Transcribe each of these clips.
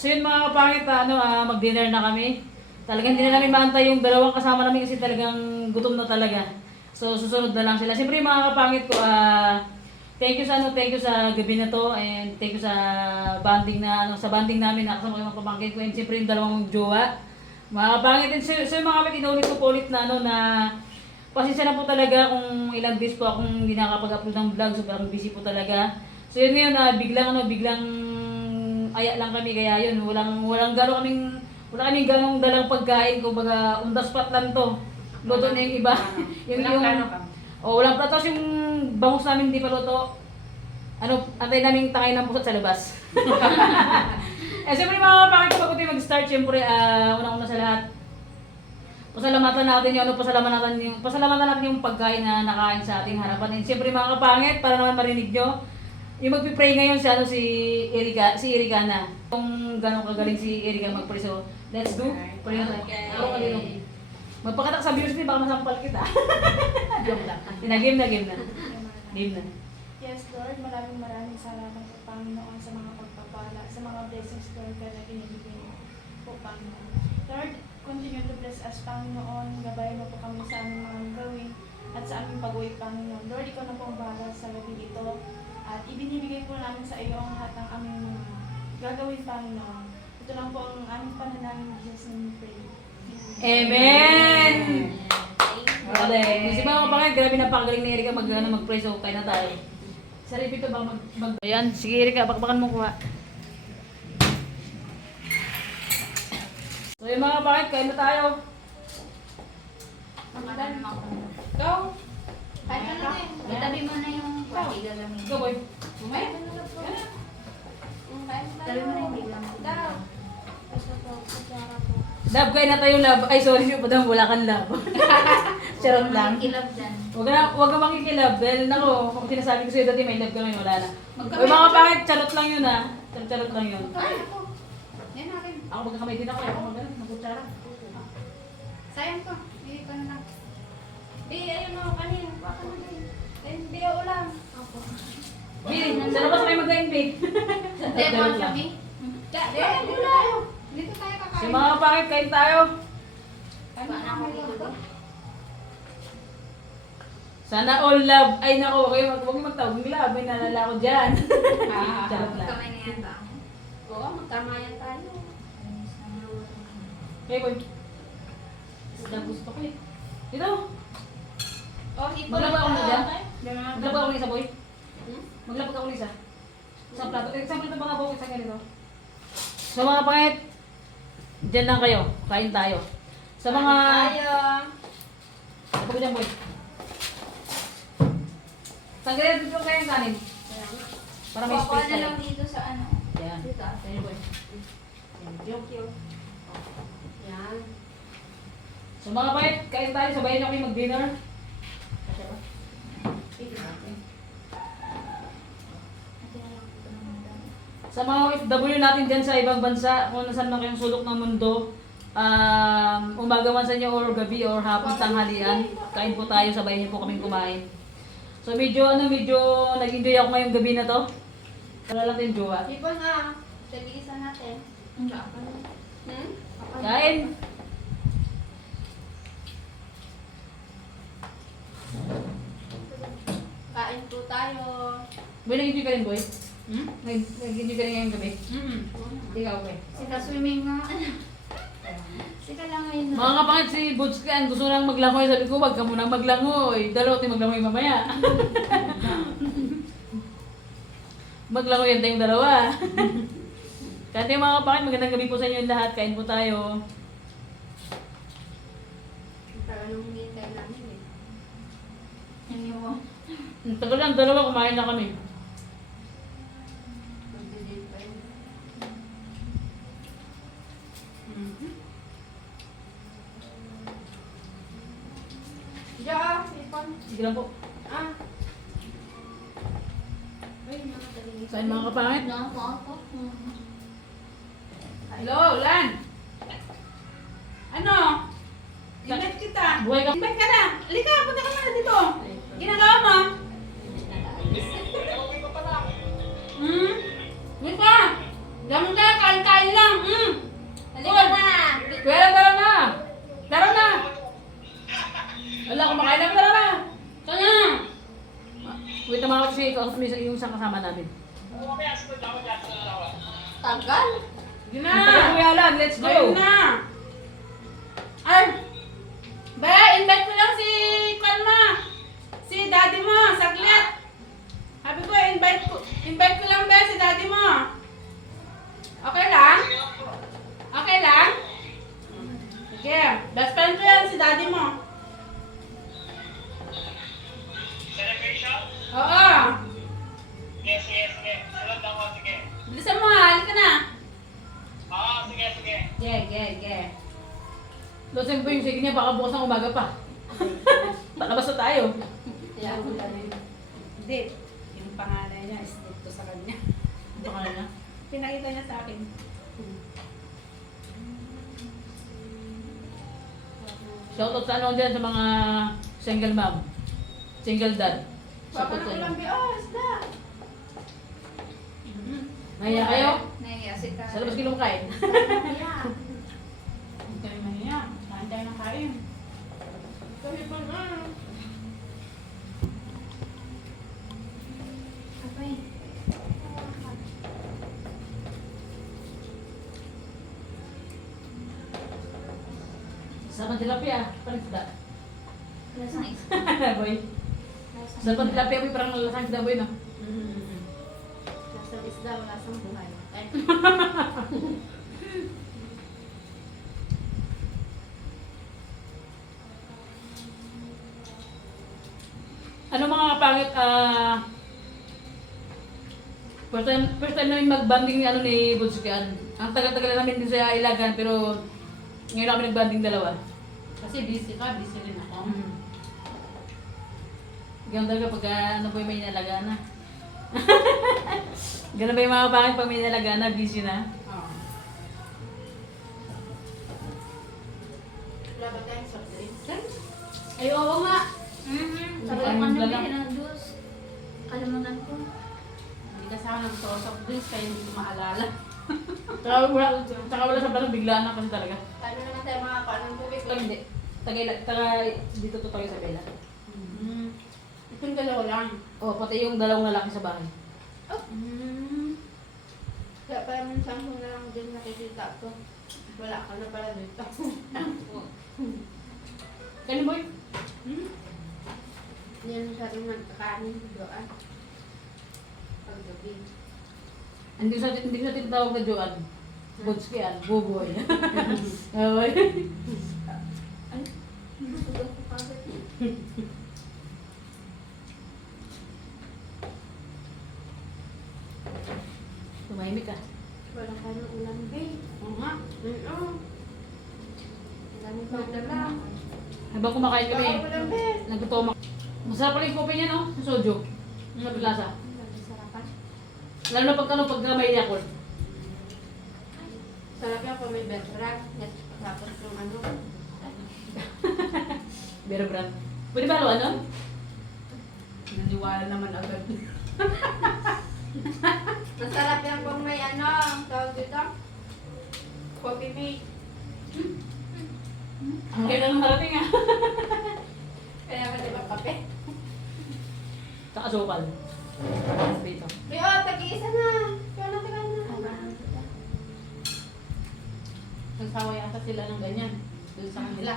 So yun mga kapangit, mag-dinner na kami. Talagang hindi na namin maantay yung dalawang kasama namin kasi talagang gutom na talaga. So susunod na lang sila. Siyempre yung mga kapangit ko, thank you sa gabi na to and thank you sa banding na sa banding namin na kasama yung mga kapangit ko and siyempre yung dalawang jowa. Mga kapangit din so yung mga kapangit inulit ko po ulit na na pasensya na po talaga kung ilang days po akong hindi nakakapag-upload ng vlog, sobrang busy po talaga. So yun ngayon, biglang aya lang kami kaya yun, wala kaming ganong dalang pagkain, kumbaga on the spot lang to. Luto na yung iba. Walang plano. Tapos yung bangus namin hindi pa luto. Antay namin tangay ng pusat sa labas. Siyempre mga kapangit ko bago tayo mag-start, siyempre unang-una sa lahat. Pasalamatan natin yung pagkain na nakain sa ating harapan. And siyempre mga kapangit, para naman marinig nyo, yung magpipray ngayon si Erika na. Kung gano'ng kagaling si Erika mag-pray. So, let's do. Pray na tayo. Magpakatak sa viewers din, baka masampal kita. Joke lang. Game na. Yes, Lord, maraming salamat po, Panginoon, sa mga pagpapala, sa mga blessings, Lord, na binibigay mo po, Panginoon. Lord, continue to bless us, Panginoon. Gabayan mo po kami sa aming mga gawin at sa aming pag-uwi, Panginoon. Lord, ikaw na po ang bahala sa gabi ito. At ibinibigay po namin sa iyo ang lahat ng aming mga gagawin, Panginoon. Ito lang po ang aming panalangin, Jesus, name we pray. Amen! Kasi mga kapangit, grabe napakagaling ni Erika mag-pray, so kaya na tayo. Sarili ito ba Ayan, sige Erika, bakbakan mo kuha. So yung mga kapangit, kaya na tayo. Go! Kahit ano na yun. Itabi mo na yung galamig. Go boy. Itabi mo na yung biglang. Love, kaya na tayo love. Ay sorry, padang wala kang love. Charot lang. Kilab dyan. Huwag ka makikilab. Dahil nako, kung sinasabi ko sa'yo dati may love ka ngayon, wala na. Uy mga kapangit, charot lang yun ha. Charot lang yun. Yan akin. Ako magkakamay din ako, ako magkakamay, magkutsara. Sayang ko. Hindi ko na lang. Ayun mo, kanin. Baka na din. Hindi ulam. Bili, sa labas may mag-gain, babe. Demon kami. Dito tayo So kakain. mga kapangit, kain tayo. Paano ako dito? Sana all love. Ay nako, huwag yung magtawag ng love. May nalala ko dyan. Charot lang. Kamay na yan ba? Oo, magkamayan tayo. Okay, boy. Gusto ko eh. Dito. Maglapag ako na dyan. Maglapag ako ng isa, boy. Maglapag ako ng isa. Sa plato. Example ito mga boy, isang ganito. So mga pangit, dyan lang kayo. Kain tayo. Sa mga... Ito ko dyan, boy. Tanggalin dito kayo yung kanin. Para may Kuha space na tayo. lang dito sa ano. Yan. Dito. Yan, boy. Thank you. Yan. So mga pangit, kain tayo. Sabayan niyo kayo mag-dinner. Sa mga OFW natin dyan sa ibang bansa, kung nasan man kayong sulok ng mundo, umaga man sa inyo or gabi or hapon tanghalian, kain po tayo, sabayan niyo po kaming kumain. So medyo nag-enjoy ako ngayong gabi na to. Wala lang din jowa. Ipon na. Tag-iisa natin. Kain! Kain po tayo. Boy, nag-enjoy ka rin, boy? Nag-enjoy ka rin ngayong gabi? Ikaw, okay. Sika swimming nga. Sika lang ngayon. Mga kapangit si Budskan, gusto nang maglangoy. Sabi ko, wag ka munang maglangoy. Dalaw tayo maglangoy mamaya. Maglangoy yan tayong dalawa. Kaya mga kapangit, magandang gabi po sa inyo lahat. Kain po tayo. Pero nung hintay namin eh. Yan yung Tagal lang, dalawa kumain na kami. magdidate pa yun. Diyan, ipon. Sige lang po. Ay, mga talingi. Saan mga kapangit? Ako. Hello, Lan. Ano? Invite kita. Buhay ka. Invite ka na. Halika, punta ka na dito. Ginagawa mo? Hindi pa. Dami tayo, kain-kain lang. isang kasama namin. Tagal. Yun Ang tagal Kuya Alan, let's go! Ayun na! Ay! Ba, invite ko lang si Kalma! Si daddy mo, saglit! Sabi ko, invite ko lang ba si daddy mo? Okay lang? Okay lang? Sige, best friend ko yan si daddy mo. Oo! Bilisan mo ha, halika na! Ge. Doon po yung sige niya, baka bukas ng umaga pa. Palabas na tayo. Kaya ako lang yun. Hindi, yung pangalan niya is dito sa kanya. Baka na. Pinakita niya sa akin. Shoutout sa ano dyan sa mga single mom. Single dad. Baka Shoutout na sa ilang inyo. isda. Naiya kayo? Naiya si Karen. Sa labas kayo kain. Hindi kayo mahiya. Kain tayo ng kain. Kami pa na. Kapay. Sa tilapia, panisda. Lasang isa. Boy. Sa tilapia, boy, parang lasang isda, boy, no? Lasang isda, lasang buhay. Ay. Ano mga kapangit, first time namin mag-banding ni, ano, ni Budskan. Ang tagal-tagal namin din sa Ilagan, pero ngayon kami nag-banding dalawa. Kasi busy ka, busy rin ako. Ganun talaga pag ano ba yung may nalaga na. Ganun ba yung mga kapangit pag may nalaga na, busy na. Oo. Wala ba tayong soft drinks? Ay, oo nga. Sabi Ano ko ano lang? bilhin ng juice. Kalimutan ko. Hindi kasi ako nag-soft drinks kaya hindi ko maalala. Tsaka wala sa balong biglaan na kasi talaga. Paano naman tayo makakaano ng tubig? Pero hindi. Taga dito to tayo sa Bella. Itong dalawa lang. Oh, pati yung dalawang lalaki sa bahay. Kaya pala minsan ko na lang din nakikita ko. Wala ka na pala dito. Kanin boy? Yan siya rin nagkakanin doon. Paggabi. Hindi ko sa tinatawag na Joan. Budski yan, buboy. Away. Ay, natulog ko kagad. Tumahimik ka. Wala ka ng ulam, babe. Oo nga. Oo. Ang dami pa dala. Habang kumakain kami, Baka ulam, babe. nagtutomak. Masarap pala yung kopi niya, no? Yung soju. Yung napilasa. Sarapan. Lalo na pagka may Yakult. Sarap yan kung may bertrag. Tapos yung ano. Beer brand. Pwede ba haluan, no? Naniwala naman agad. Masarap yan kung may ano. Ang tawag dito. Coffee mate. Ang kaya nang narating, ah. Kaya ka diba kape? Tsaka sopal. Paras dito. May tag-iisa na. Kaya na tagal na. Nagsawa yata sila ng ganyan. Doon sa kanila.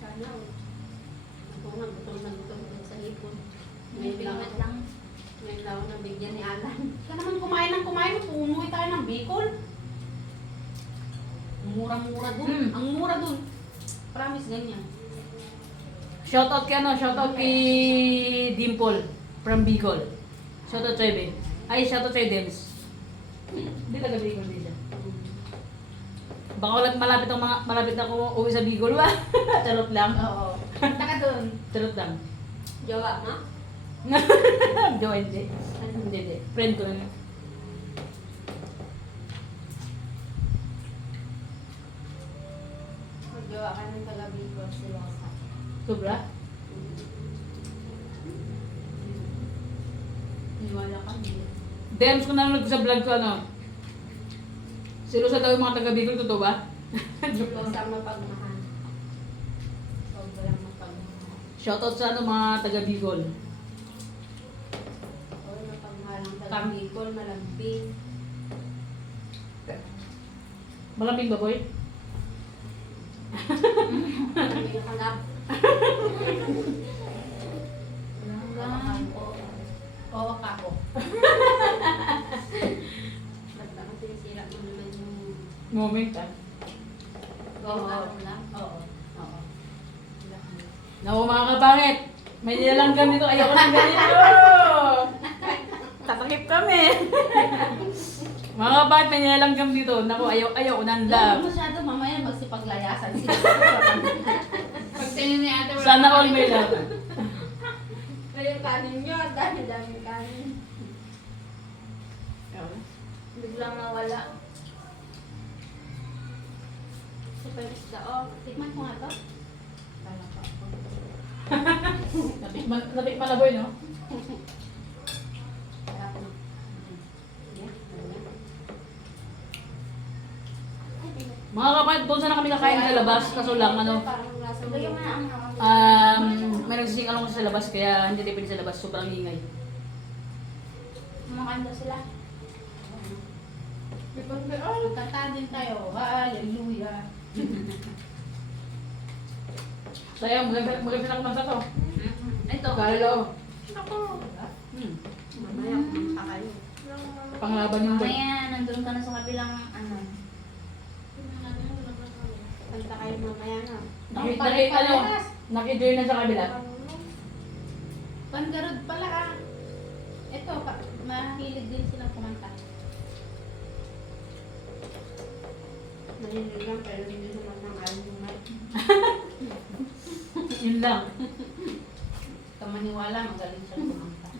Sana. Ako nga, gutom na gutom din sa hipon. Ngayon lang. Ngayon lang. Ngayon lang ako nabigyan ni Alan. Ka naman kumain ng kumain. Umuwi tayo ng Bicol. Ang mura-mura dun. Ang mura dun. Promise ganyan. Shoutout kay ano, shoutout kay Dimple from Bicol. Shoutout sa Ibe. Ay, shoutout sa Dems. Hindi taga Bicol din siya. Baka wala malapit ako uwi sa Bicol, ba? Charot lang. Oo. Punta ka dun. Charot lang. Jowa mo? Jowa hindi. Hindi. Friend ko lang. Magjowa ka ng taga-Bicol si Rosa. Sobra? Niwala ka. Dems ko nanonood sa vlog ko, ano. Silusa daw yung mga taga Bicol, totoo ba? Rosa mapagmahal. Sobrang mapagmahal. Shoutout sa ano, mga taga Bicol. Oo, mapagmahal. Bicol, malambing. Malambing ba, boy? Malambing hanap. Oo, kako. Ba't ba kasi sira mo naman yung... Moment, ah. Oo, lang. Oo. Oo. Naku, mga kapangit. May nilalanggam dito. Ayaw ko ng ganito. Tatakip kami. Mga kapangit, may nilalanggam dito. Naku, ayaw ko ng love. Masyado mamaya magsipaglayasan sila. Pag tingin ni ate, Sana all may love. Kaya yung kanin nyo, dami kanin. Biglang nawala. Super isda, oh. Tikman ko nga to. Kala ko ako. Napik pa na, boy, no? Kala ko. Yan, Mga kapangit, doon sana kami kakain sa labas. Kaso lang, ano, parang lasa mo. Yung may nagsising along sa labas, kaya hindi tayo pwede sa labas. Sobrang ingay. Kumakanta sila. Kanta din tayo. Hallelujah. Sayang, maganda na kumanta to. Ito. Carlo, Ako. Mamaya kumanta kayo. panglaban yung boy. Mamaya, nandun ka na sa kabilang ano. Kanta kayo mamaya na. Naki-join na sa kabila. Pangarod pala ah. Ito, mahilig din silang kumanta. Mahilig lang pero hindi naman ng album. Yun lang. Kamaniwala, magaling siya kumanta.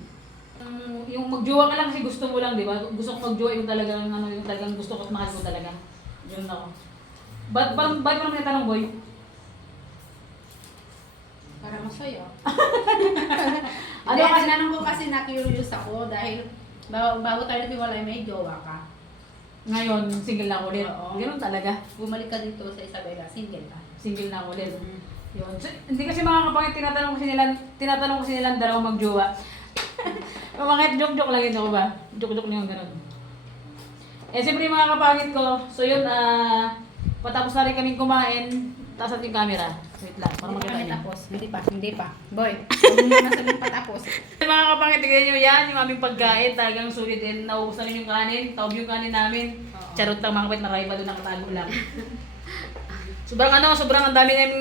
Yung magjowa ka lang kasi gusto mo lang, di ba? Gusto ko magjowa yung talagang, ano, yung talagang gusto ko at mahal ko talaga. Yun ako. Ba't mo naman natanong, boy? Para masaya. Ano Ano kasi- tinanong ko kasi na-curious ako dahil bago tayo naghiwalay may jowa ka. Ngayon, single na ako ulit. Oo. Ganun talaga. Bumalik ka dito sa Isabela, single ka. Single na ako ulit. Yun. So, hindi kasi mga kapangit, tinatanong ko si nilang dalawang magjowa. Kapangit, joke-joke lang yun ako ba? Joke-joke lang yung ganun. Eh, siyempre mga kapangit ko, so yun, patapos na rin kaming kumain, taas natin yung camera. Wait lang, para Hindi pa makita kami niyo. tapos. Hindi pa. Boy, huwag mo na sabihin patapos. Mga kapangit, tignan nyo yan, yung aming pagkain, talagang sulit din. Naubos namin yung kanin, taob yung kanin namin. Oo. Charot lang mga kapit, marami pa doon nakatago lang. Sobrang ang dami namin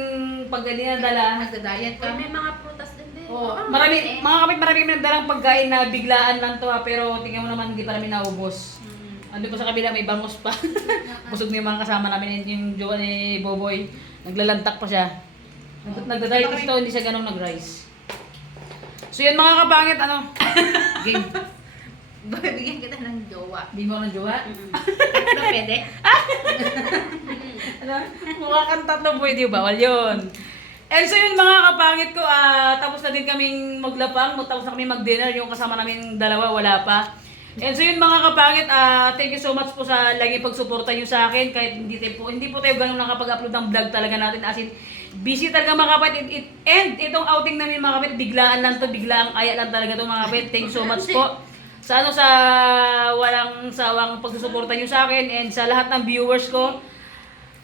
pagkain na dala. Nagda-diet ka. May mga prutas din din. Oo, mga kapit, marami kami nagdalang pagkain na biglaan lang to ha, pero tingnan mo naman, hindi pa namin naubos. Ando pa sa kabila, may bangos pa. Busog na yung mga kasama namin, yung jowa ni Boboy. Naglalantak pa siya. Nagda-diet kasi to, hindi siya ganong nag-rice. So yun mga kapangit, ano? Game. Boy, bigyan kita ng jowa. Di mo ako ng jowa? Tatlo pwede? Ano? Mukha kang tatlo pwede, bawal yun. And so yun mga kapangit ko, tapos na din kaming maglapang, tapos na kami mag-dinner, yung kasama namin dalawa, wala pa. And so yun mga kapangit, thank you so much po sa lagi pagsuporta nyo sa akin, kahit hindi po tayo ganun nakapag-upload ng vlog talaga natin, as in, busy talaga mga kapatid, and itong outing namin mga kapatid, biglaan lang to, biglaang aya lang talaga to mga kapatid, thank you so much po. Sa walang sawang pagsusuporta nyo sa akin, and sa lahat ng viewers ko.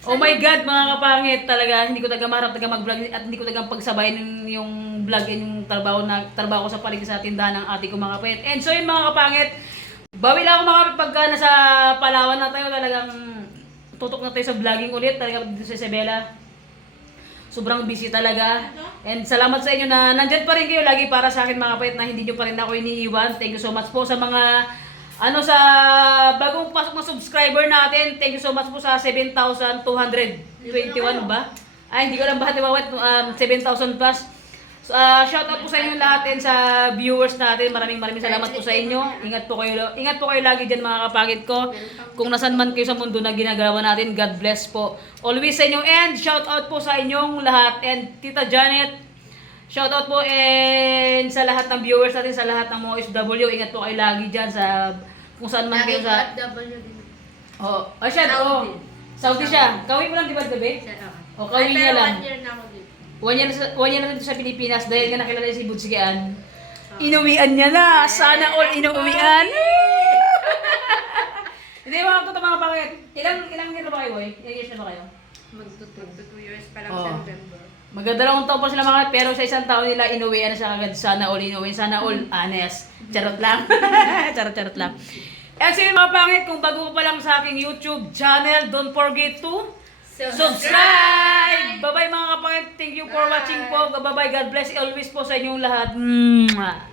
Oh my God, mga kapangit, talaga, hindi ko talaga maharap talaga mag-vlog at hindi ko talaga pagsabayin yung vlog and yung trabaho ko sa paligid sa tindahan ng ate ko mga kapangit. And so yun mga kapangit, bawi lang ako mga kapangit pagka nasa Palawan na tayo, talagang tutok na tayo sa vlogging ulit, talaga dito sa Isabela. Sobrang busy talaga. And salamat sa inyo na nandyan pa rin kayo lagi para sa akin mga kapangit na hindi nyo pa rin ako iniiwan. Thank you so much po sa mga sa bagong pasok na subscriber natin. Thank you so much po sa 7,221 ba? Ay, hindi ko lang bahati mawat. 7,000 plus. So, shout out po sa inyo lahat and sa viewers natin. Maraming salamat po sa inyo. Ingat po kayo lagi dyan mga kapangit ko. Kung nasan man kayo sa mundo na ginagawa natin, God bless po. Always sa inyo. And shout out po sa inyong lahat. And Tita Janet, shout out po and sa lahat ng viewers natin, sa lahat ng mga OFW, ingat po kayo lagi dyan sa kung saan man kayo sa... Oh, siya, oh. Saudi siya. Kawin mo lang, di ba, gabi? O, kawin niya lang. 1 year na ako dito. 1 year na dito sa Pilipinas dahil nga nakilala niya si Budsigaan. Inuwian niya na. Sana all inuwian. Hindi mga totoo mga pangit. Ilang year na ba kayo, boy? Ilang years na ba kayo? Magtuto 2 years pa lang Oo. sa November. Magdadalawang taon pa sila mga pero sa isang taon nila inuwian na siya agad. Sana all inuwi. Sana all honest. Charot lang. Charot lang. At sige mga pangit, kung bago ka pa lang sa aking YouTube channel, don't forget to subscribe! Bye-bye mga kapangit. Thank you for watching po. Bye-bye. God bless always po sa inyong lahat. Mwah!